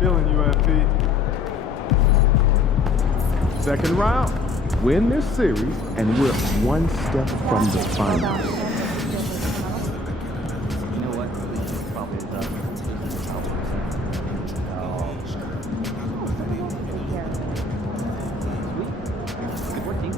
Feeling you, MP. Second round. Win this series, and we're one step from the finals. You know what? Probably Sweet. Good work, team.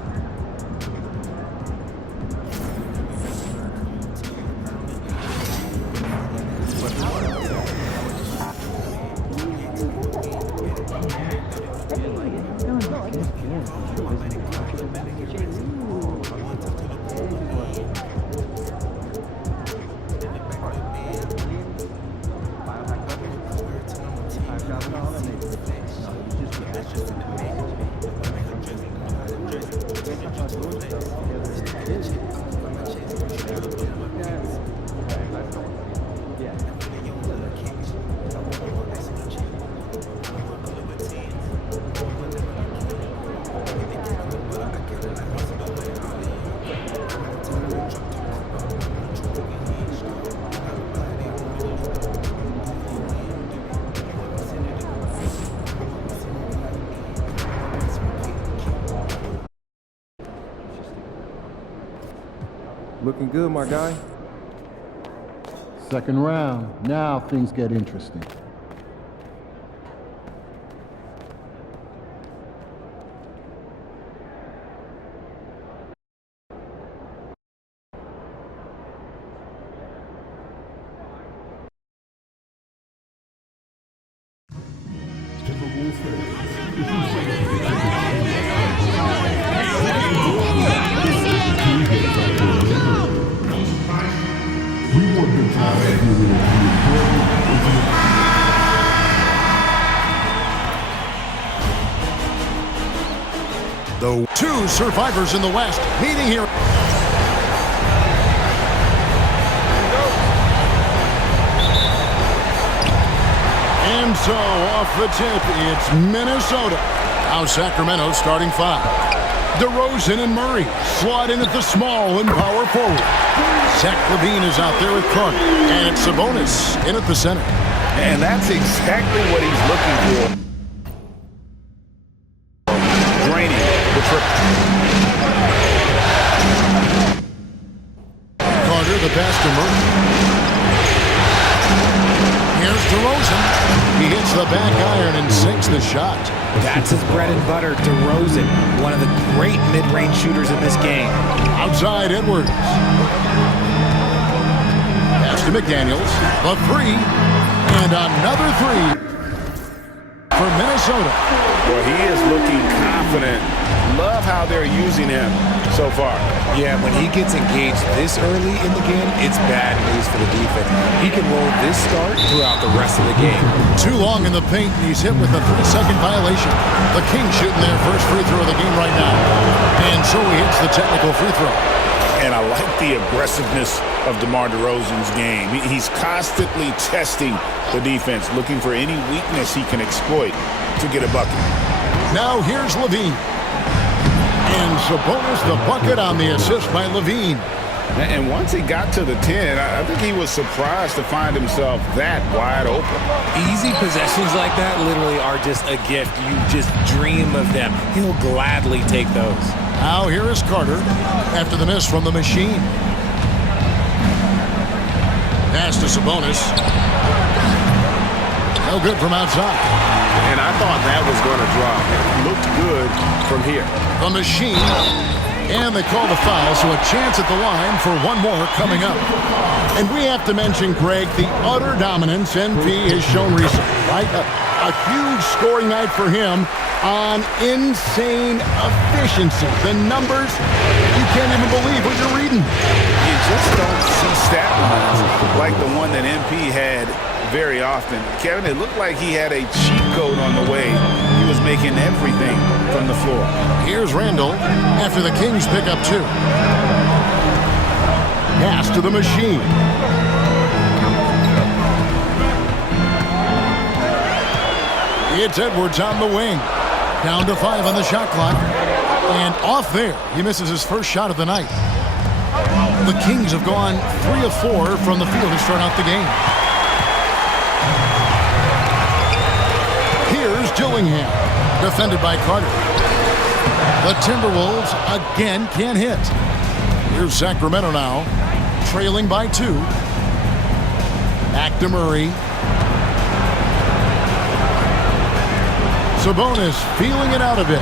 Looking good, my guy. Second round. Now things get interesting. The two survivors in the West meeting here. And so off the tip, it's Minnesota. Now Sacramento starting five. DeRozan and Murray slot in at the small and power forward. Zach LaVine is out there with Carter. And it's Sabonis in at the center. And that's exactly what he's looking for. Draining the triple. Carter, the pass to Murray. Here's DeRozan. He hits the back iron and sinks the shot. That's his bread and butter, DeRozan, one of the great mid-range shooters in this game. Outside Edwards. Pass to McDaniels. The three. And another three for Minnesota. Well, he is looking confident. Love how they're using him so far. Yeah, when he gets engaged this early in the game, it's bad news for the defense. He can roll this start throughout the rest of the game. Too long in the paint, and he's hit with a 3-second violation. The Kings shooting their first free throw of the game right now. And so he hits the technical free throw. And I like the aggressiveness of DeMar DeRozan's game. He's constantly testing the defense, looking for any weakness he can exploit to get a bucket. Now here's LaVine. And Sabonis the bucket on the assist by LaVine. And once he got to the 10, I think he was surprised to find himself that wide open. Easy possessions like that literally are just a gift. You just dream of them. He'll gladly take those. Now here is Carter after the miss from the machine. Pass to Sabonis. No good from outside. And I thought that was going to drop. It looked good from here. The machine. And they call the foul, so a chance at the line for one more coming up. And we have to mention, Greg, the utter dominance MP has shown recently, right? A huge scoring night for him on insane efficiency. The numbers, you can't even believe what you're reading. You just don't see stat lines like the one that MP had very often. Kevin, it looked like he had a cheat code on the way. He was making everything from the floor. Here's Randall after the Kings pick up two. Pass to the machine. It's Edwards on the wing. Down to 5 on the shot clock. And off there, he misses his first shot of the night. The Kings have gone 3 of 4 from the field to start out the game. Here's Dillingham, defended by Carter. The Timberwolves again can't hit. Here's Sacramento now, trailing by 2. Back to Murray. Sabonis feeling it out a bit.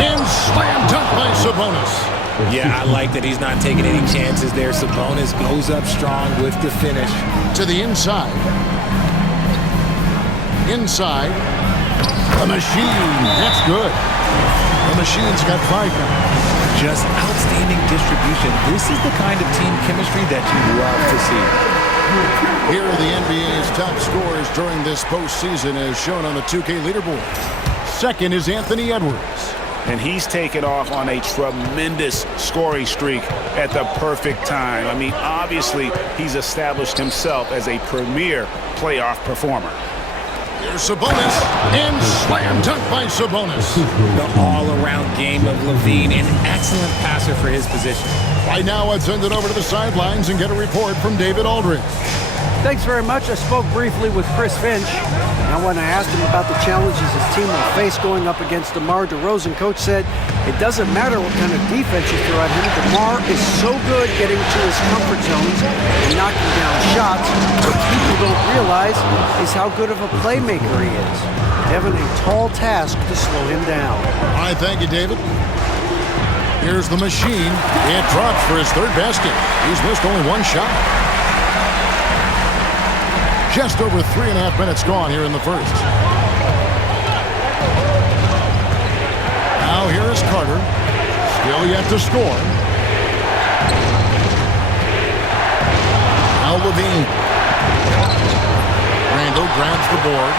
And slam dunk by Sabonis. Yeah, I like that he's not taking any chances there. Sabonis goes up strong with the finish. To the inside. Inside. The machine. That's good. The machine's got 5 now. Just outstanding distribution. This is the kind of team chemistry that you love to see. Here are the NBA's top scorers during this postseason as shown on the 2K leaderboard. Second is Anthony Edwards. And he's taken off on a tremendous scoring streak at the perfect time. I mean, obviously, he's established himself as a premier playoff performer. Here's Sabonis, and slam dunk by Sabonis. The all-around game of Levine, an excellent passer for his position. Right now, I'd send it over to the sidelines and get a report from David Aldridge. Thanks very much. I spoke briefly with Chris Finch. Now, when I asked him about the challenges his team will face going up against DeMar DeRozan, Coach said it doesn't matter what kind of defense you throw at him. DeMar is so good getting to his comfort zones and knocking down shots. What people don't realize is how good of a playmaker he is. Having a tall task to slow him down. All right, thank you, David. Here's the machine. It drops for his 3rd basket. He's missed only 1 shot. Just over 3.5 minutes gone here in the first. Now here is Carter. Still yet to score. Now Levine. Randall grabs the board.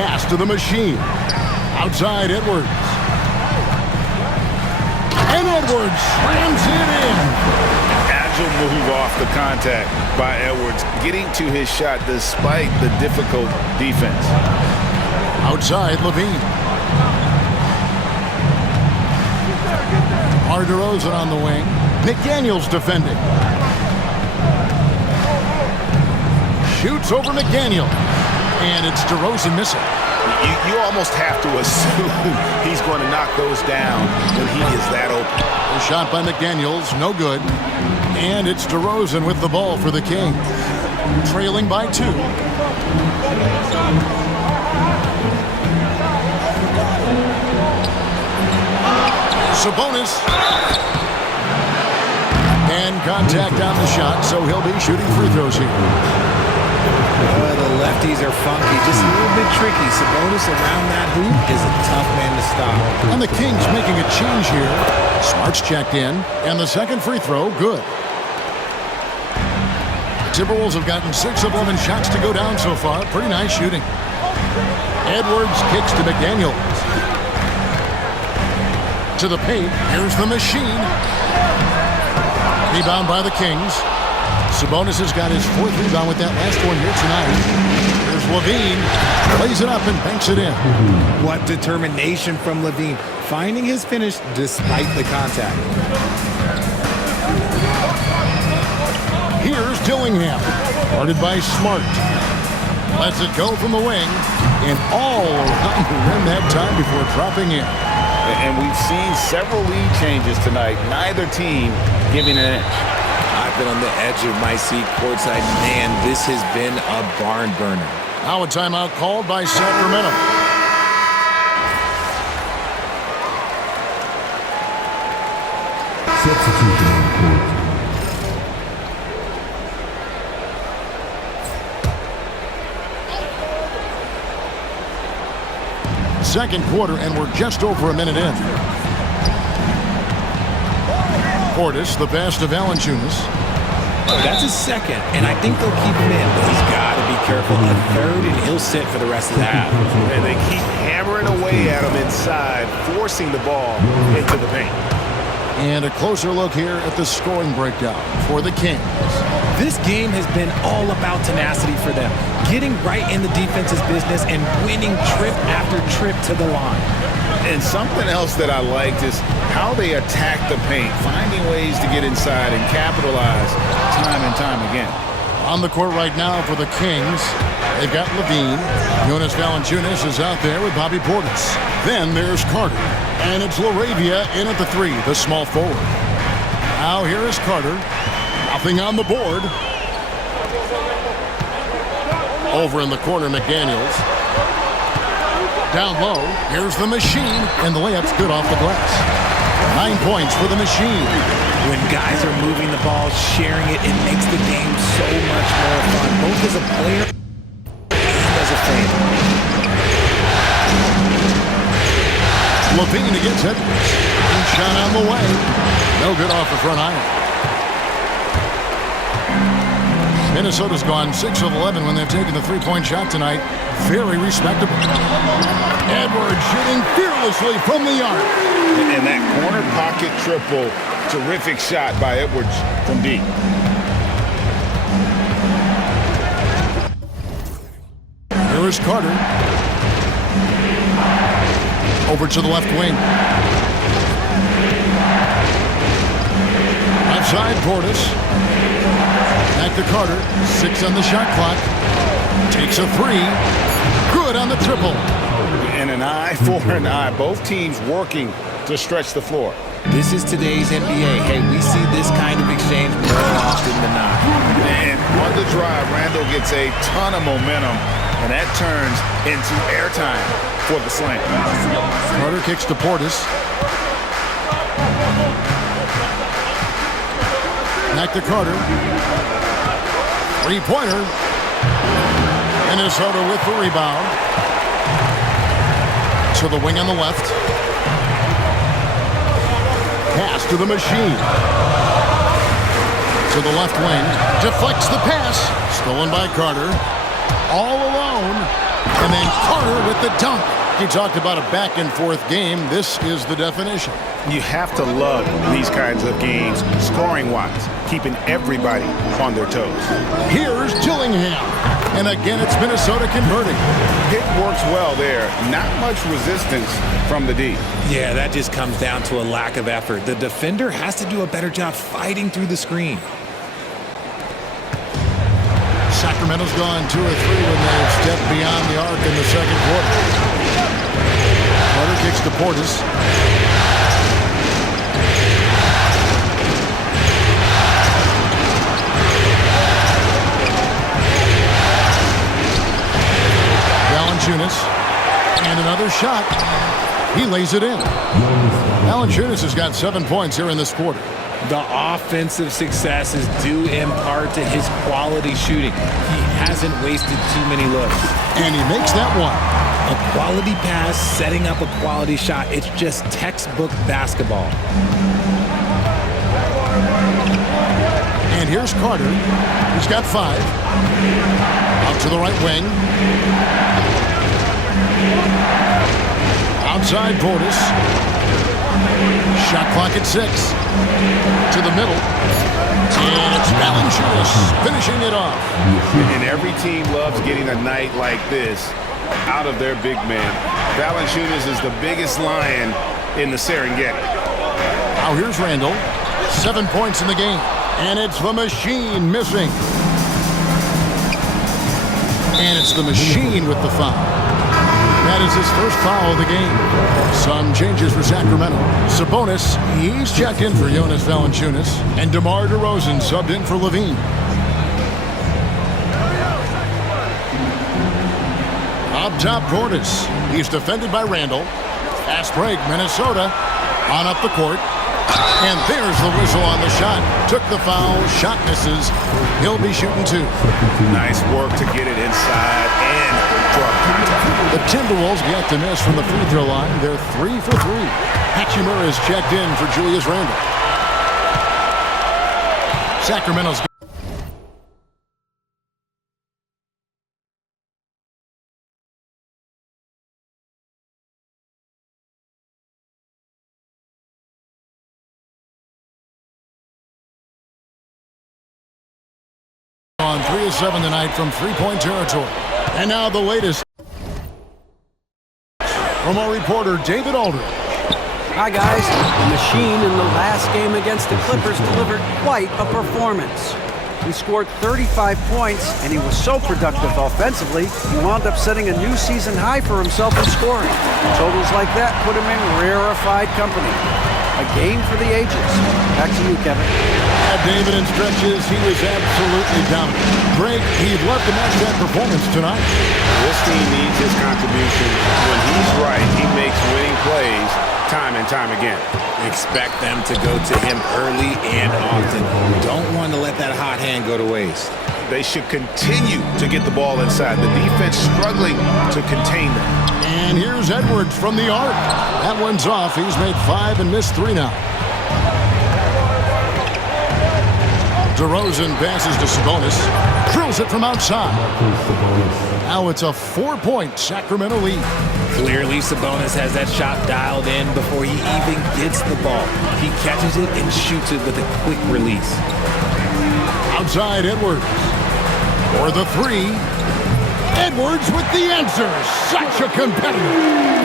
Pass to the machine. Outside Edwards. And Edwards slams it in. Move off the contact by Edwards, getting to his shot despite the difficult defense. Outside Levine. DeRozan on the wing. McDaniels defending. Shoots over McDaniel. And it's DeRozan missing. You almost have to assume he's going to knock those down when he is that open. A shot by McDaniels, no good. And it's DeRozan with the ball for the Kings. Trailing by 2. Sabonis. And contact on the shot, so he'll be shooting free throws here. The lefties are funky, just a little bit tricky. Sabonis around that hoop is a tough man to stop. And the Kings making a change here. Smart's checked in, and the second free throw, good. The Timberwolves have gotten 6 of 11 shots to go down so far. Pretty nice shooting. Edwards kicks to McDaniels. To the paint, here's the machine. Rebound by the Kings. Sabonis has got his 4th rebound with that last one here tonight. Here's Levine. Plays it up and banks it in. What determination from Levine. Finding his finish despite the contact. Here's Dillingham. Guarded by Smart. Lets it go from the wing. And all around the rim that time before dropping in. And we've seen several lead changes tonight. Neither team giving an inch. I've been on the edge of my seat courtside. Man, this has been a barn burner. Now a timeout called by Sacramento. Substitution on the court. Second quarter, and we're just over a minute in. Portis, the pass to Valanciunas. That's his second, and I think they'll keep him in, but he's got to be careful. A 3rd, and he'll sit for the rest of the half. And they keep hammering away at him inside, forcing the ball into the paint. And a closer look here at the scoring breakdown for the Kings. This game has been all about tenacity for them, getting right in the defense's business and winning trip after trip to the line. And something else that I liked is how they attack the paint, finding ways to get inside and capitalize time and time again. On the court right now for the Kings, they've got Levine. Jonas Valanciunas is out there with Bobby Portis. Then there's Carter. And it's LaRavia in at the 3, the small forward. Now here is Carter. Nothing on the board. Over in the corner, McDaniels. Down low, here's the Machine, and the layup's good off the glass. 9 points for the Machine. When guys are moving the ball, sharing it, it makes the game so much more fun, both as a player and as a fan. Levine against Edwards. Shot on the way. No good off the front iron. Minnesota's gone 6 of 11 when they've taken the three-point shot tonight. Very respectable. Edwards shooting fearlessly from the arc. And that corner pocket triple, terrific shot by Edwards from deep. Here is Carter. Over to the left wing. Outside Portis. Back to Carter. 6 on the shot clock. Takes a 3. Good on the triple. And an eye for an eye. Both teams working to stretch the floor. This is today's NBA. Hey, we see this kind of exchange more often than not. And on the drive, Randall gets a ton of momentum, and that turns into airtime for the slam. Carter kicks to Portis. Back to Carter. Three-pointer. Minnesota with the rebound. To the wing on the left. Pass to the Machine. To the left wing. Deflects the pass. Stolen by Carter. All alone. And then Carter with the dunk. He talked about a back-and-forth game. This is the definition. You have to love these kinds of games, scoring-wise, keeping everybody on their toes. Here's Dillingham. And again, it's Minnesota converting. Hit works well there. Not much resistance from the D. Yeah, that just comes down to a lack of effort. The defender has to do a better job fighting through the screen. Sacramento's gone 2 or 3 when they've stepped beyond the arc in the second quarter. Carter kicks to Portis. Valanciunas. And another shot. He lays it in. Valanciunas has got 7 points here in this quarter. The offensive success is due in part to his quality shooting. He hasn't wasted too many looks. And he makes that one. A quality pass, setting up a quality shot. It's just textbook basketball. And here's Carter. He's got 5. Out to the right wing. Outside Portis. Shot clock at 6. To the middle. And it's Valanciunas finishing it off. And every team loves getting a night like this out of their big man. Valanciunas is the biggest lion in the Serengeti. Now here's Randall. 7 points in the game. And it's the Machine missing. And it's the Machine with the foul. That is his first foul of the game. Some changes for Sacramento. Sabonis, he's checked in for Jonas Valanciunas. And DeMar DeRozan subbed in for Levine. Up top, Portis. He's defended by Randall. Fast break, Minnesota. On up the court. And there's the whistle on the shot. Took the foul. Shot misses. He'll be shooting 2. Nice work to get it inside and drop contact. The Timberwolves yet to miss from the free throw line. They're 3 for 3. Hachimura is checked in for Julius Randle. Sacramento's on 3 of 7 tonight from three-point territory. And now the latest from our reporter, David Aldridge. Hi, guys. The Machine in the last game against the Clippers delivered quite a performance. He scored 35 points, and he was so productive offensively, he wound up setting a new season high for himself in scoring. Totals like that put him in rarefied company. A game for the ages. Back to you, Kevin. David, in stretches, he was absolutely dominant. Greg, he'd love to match that performance tonight. This team needs his contribution. When he's right, he makes winning plays time and time again. Expect them to go to him early and often. Don't want to let that hot hand go to waste. They should continue to get the ball inside. The defense struggling to contain them. And here's Edwards from the arc. That one's off. He's made 5 and missed 3 now. DeRozan passes to Sabonis. Drills it from outside. Now it's a 4-point Sacramento lead. Clearly, Sabonis has that shot dialed in before he even gets the ball. He catches it and shoots it with a quick release. Outside Edwards. For the 3. Edwards with the answer. Such a competitor.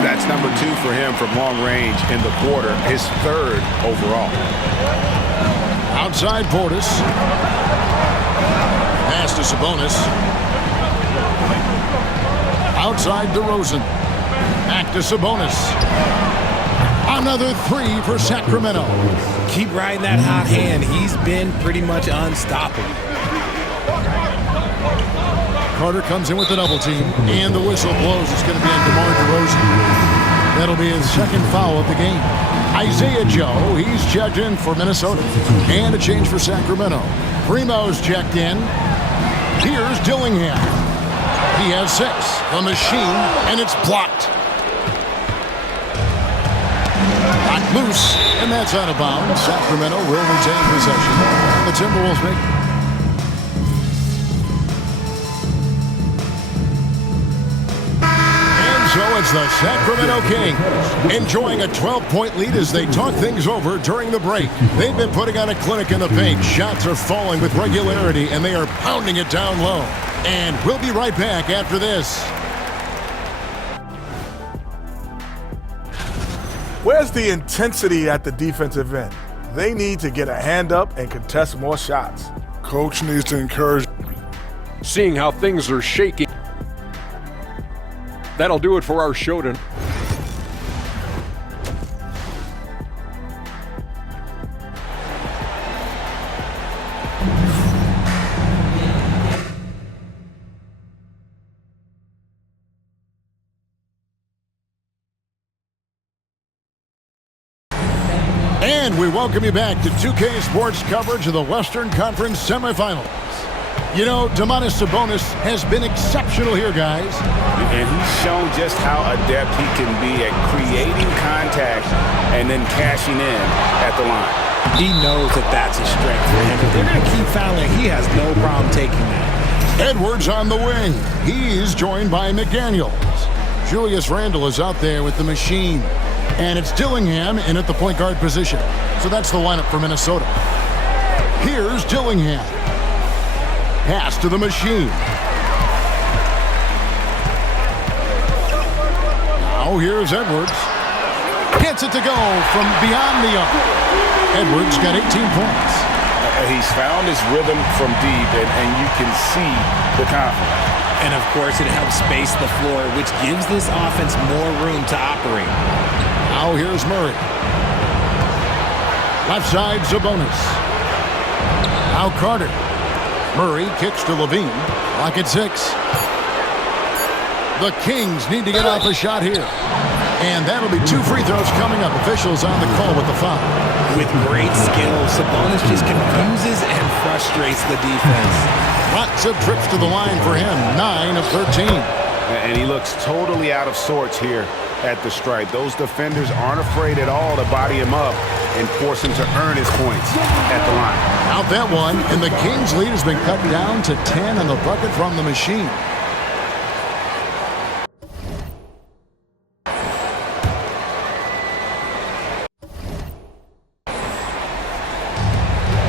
That's number 2 for him from long range in the quarter. His 3rd overall. Outside Portis. Pass to Sabonis. Outside DeRozan. Back to Sabonis. Another 3 for Sacramento. Keep riding that hot hand. He's been pretty much unstoppable. Carter comes in with the double team, and the whistle blows. It's going to be on DeMar DeRozan. That'll be his 2nd foul of the game. Isaiah Joe, he's checked in for Minnesota. And a change for Sacramento. Primo's checked in. Here's Dillingham. He has 6. The machine, and it's blocked. Knocked loose, and that's out of bounds. Sacramento will retain possession. The Timberwolves make it. So it's the Sacramento Kings enjoying a 12-point lead as they talk things over during the break. They've been putting on a clinic in the paint. Shots are falling with regularity, and they are pounding it down low. And we'll be right back after this. Where's the intensity at the defensive end? They need to get a hand up and contest more shots. Coach needs to encourage. Seeing how things are shaking. That'll do it for our show tonight. And we welcome you back to 2K Sports coverage of the Western Conference semifinals. You know, Domantas Sabonis has been exceptional here, guys. And he's shown just how adept he can be at creating contact and then cashing in at the line. He knows that that's a strength for him. If they're going to keep fouling, he has no problem taking that. Edwards on the wing. He's joined by McDaniels. Julius Randle is out there with the machine. And it's Dillingham in at the point guard position. So that's the lineup for Minnesota. Here's Dillingham. Pass to the machine. Now here's Edwards. Gets it to go from beyond the arc. Edwards got 18 points. He's found his rhythm from deep, and you can see the confidence. And, of course, it helps space the floor, which gives this offense more room to operate. Now here's Murray. Left side, Sabonis. Now Carter. Murray kicks to Levine. Clock at 6. The Kings need to get off a shot here. And that'll be 2 free throws coming up. Officials on the call with the foul. With great skill, Sabonis just confuses and frustrates the defense. Lots of trips to the line for him. 9 of 13. And he looks totally out of sorts here at the stripe. Those defenders aren't afraid at all to body him up and force him to earn his points at the line. Out that one, and the Kings' lead has been cut down to 10 on the bucket from the machine.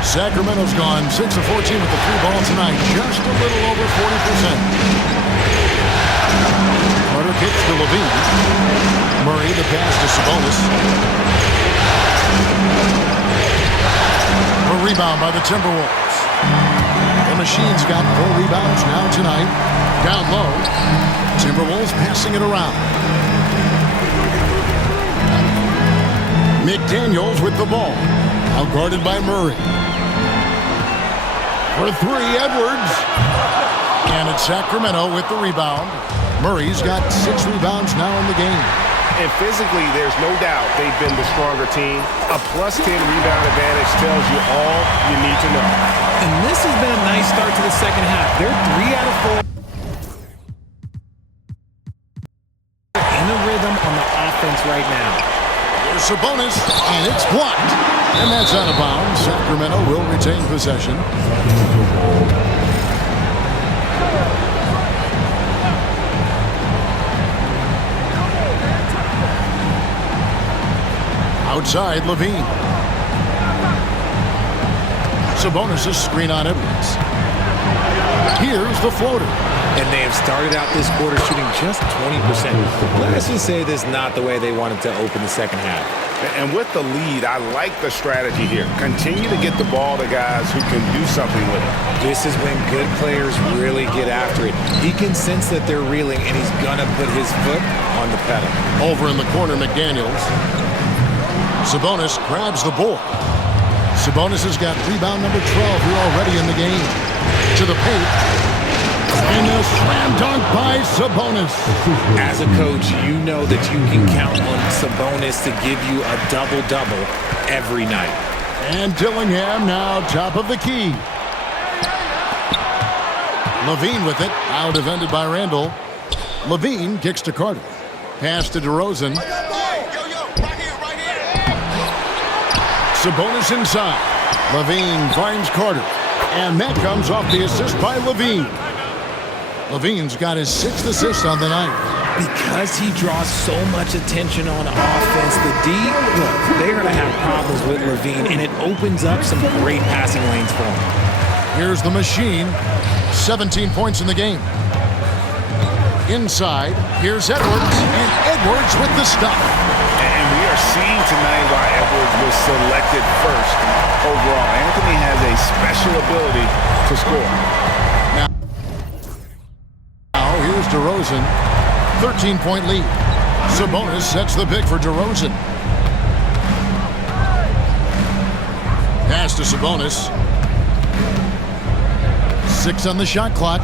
Sacramento's gone 6 of 14 with the 3-ball tonight, just a little over 40%. Carter kicks to Levine. Murray the pass to Sabonis. A rebound by the Timberwolves. Machine's got 4 rebounds now tonight. Down low, Timberwolves passing it around. McDaniels with the ball. Out guarded by Murray. For 3, Edwards. And it's Sacramento with the rebound. Murray's got 6 rebounds now in the game. And physically, there's no doubt they've been the stronger team. A +10 rebound advantage tells you all you need to know. And this has been a nice start to the second half. They're 3 out of 4 in a rhythm on the offense right now. Here's Sabonis, and it's blocked. And that's out of bounds. Sacramento will retain possession. Outside, Levine. Sabonis' screen on Edwards. Here's the floater. And they have started out this quarter shooting just 20%. Let's just say this is not the way they wanted to open the second half. And with the lead, I like the strategy here. Continue to get the ball to guys who can do something with it. This is when good players really get after it. He can sense that they're reeling, and he's going to put his foot on the pedal. Over in the corner, McDaniels. Sabonis grabs the board. Sabonis has got rebound number 12 here already in the game. To the paint. And a slam dunk by Sabonis. As a coach, you know that you can count on Sabonis to give you a double-double every night. And Dillingham now top of the key. Levine with it. Out defended by Randall. Levine kicks to Carter. Pass to DeRozan. Sabonis inside. Levine finds Carter. And that comes off the assist by Levine. Levine's got his 6th assist on the night. Because he draws so much attention on offense, the D, look, they're going to have problems with Levine, and it opens up some great passing lanes for him. Here's the Machine. 17 points in the game. Inside, here's Edwards, and Edwards with the stop. And we are seeing tonight why Edwards was selected first overall. Anthony has a special ability to score. Now here's DeRozan. 13-point lead. Sabonis sets the pick for DeRozan. Pass to Sabonis. 6 on the shot clock.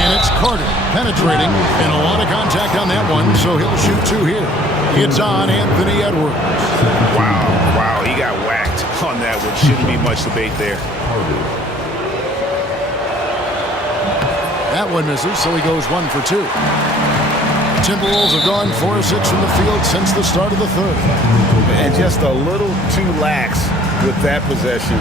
And it's Carter penetrating, and a lot of contact on that one, so he'll shoot 2 here. It's on Anthony Edwards. Wow, he got whacked on that one. Shouldn't be much debate there. That one misses, so he goes 1 for 2. Timberwolves have gone 4 of 6 from the field since the start of the third. And just a little too lax with that possession,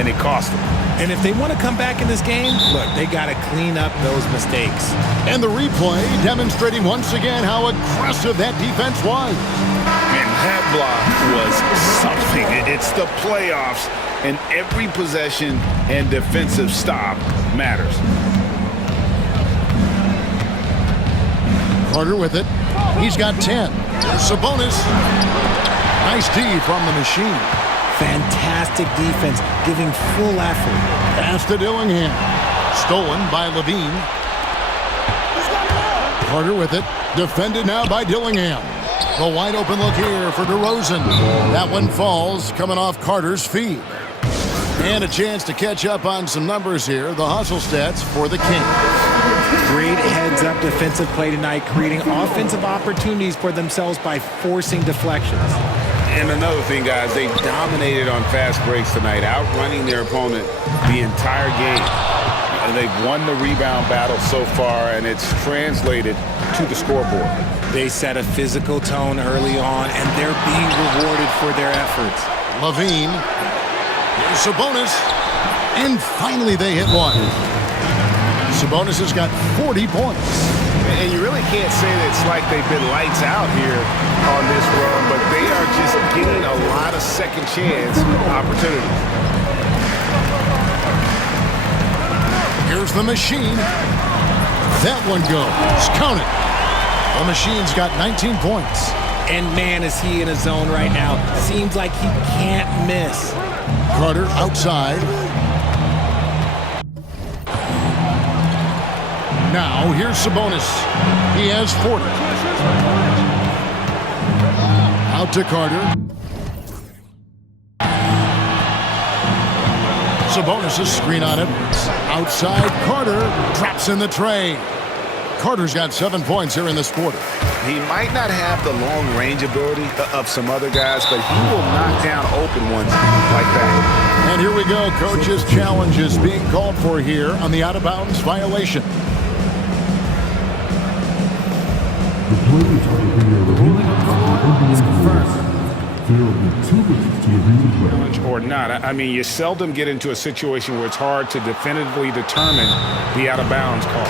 and it cost them. And if they want to come back in this game, look, they got to clean up those mistakes. And the replay demonstrating once again how aggressive that defense was. And that block was something. It's the playoffs, and every possession and defensive stop matters. Carter with it. He's got 10. There's Sabonis. Nice D from the Machine. Fantastic defense, giving full effort. Pass to Dillingham. Stolen by Levine. Carter with it. Defended now by Dillingham. The wide open look here for DeRozan. That one falls, coming off Carter's feet. And a chance to catch up on some numbers here. The hustle stats for the Kings. Great heads-up defensive play tonight, creating offensive opportunities for themselves by forcing deflections. And another thing, guys, they dominated on fast breaks tonight, outrunning their opponent the entire game. And they've won the rebound battle so far, and it's translated to the scoreboard. They set a physical tone early on, and they're being rewarded for their efforts. Levine. Here's Sabonis. And finally they hit one. Sabonis has got 40 points. And you really can't say that it's like they've been lights out here on this run, but they are just getting a lot of second chance opportunities. Here's the Machine. That one goes. Count it. The Machine's got 19 points. And man, is he in a zone right now. Seems like he can't miss. Carter outside. Now, here's Sabonis. He has 40. Out to Carter. Sabonis' screen on it. Outside, Carter drops in the tray. Carter's got 7 points here in this quarter. He might not have the long-range ability of some other guys, but he will knock down open ones like that. And here we go. Coach's challenge is being called for here on the out-of-bounds violation. The play is confirmed. There will be 2 minutes to review the play. Or not. I mean, you seldom get into a situation where it's hard to definitively determine the out-of-bounds call.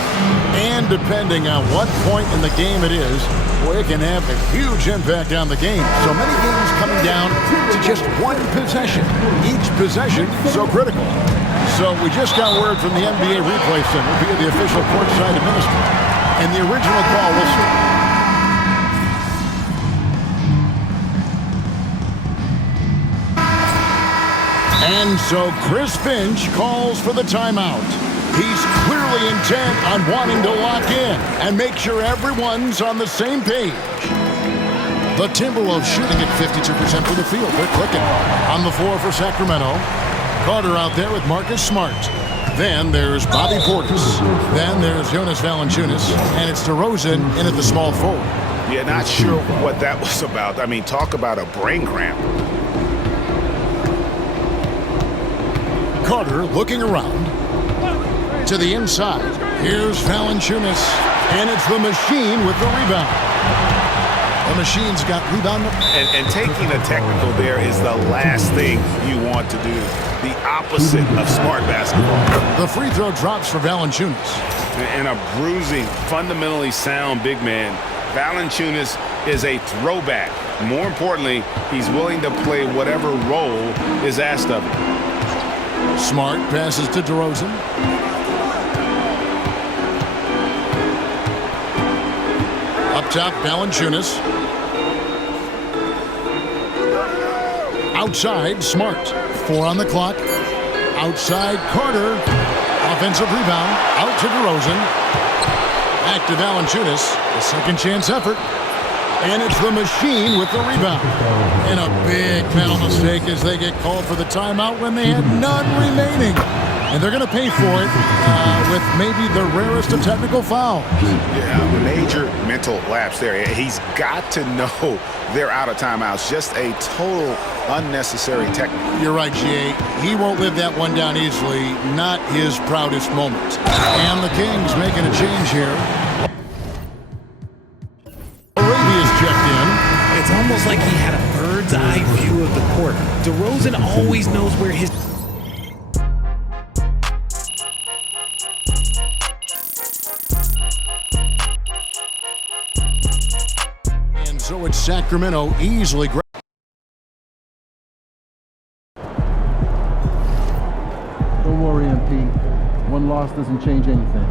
And depending on what point in the game it is, boy, it can have a huge impact on the game. So many games coming down to just one possession. Each possession so critical. So we just got word from the NBA Replay Center via the official courtside administrator. And the original call was... And so Chris Finch calls for the timeout. He's clearly intent on wanting to lock in and make sure everyone's on the same page. The Timberwolves shooting at 52% for the field. They're clicking. On the floor for Sacramento. Carter out there with Marcus Smart. Then there's Bobby Portis. Then there's Jonas Valanciunas. And it's DeRozan in at the small forward. Yeah, not sure what that was about. I mean, talk about a brain cramp. Carter looking around. To the inside. Here's Valanciunas. And it's the machine with the rebound. The machine's got rebound. And taking a technical there is the last thing you want to do. The opposite of smart basketball. The free throw drops for Valanciunas. And a bruising, fundamentally sound big man. Valanciunas is a throwback. More importantly, he's willing to play whatever role is asked of him. Smart passes to DeRozan. Up top, Valanciunas. Outside, Smart. 4 on the clock. Outside, Carter. Offensive rebound. Out to DeRozan. Back to Valanciunas. A second chance effort. And it's the machine with the rebound. And a big mental mistake as they get called for the timeout when they had none remaining. And they're going to pay for it with maybe the rarest of technical fouls. Yeah, major mental lapse there. He's got to know they're out of timeouts. Just a total unnecessary technical. You're right, G.A. He won't live that one down easily. Not his proudest moment. And the Kings making a change here. Arabia's checked in. It's almost like he had a bird's eye view of the court. DeRozan always knows where his... And so it's Sacramento easily... Don't worry, MP. One loss doesn't change anything.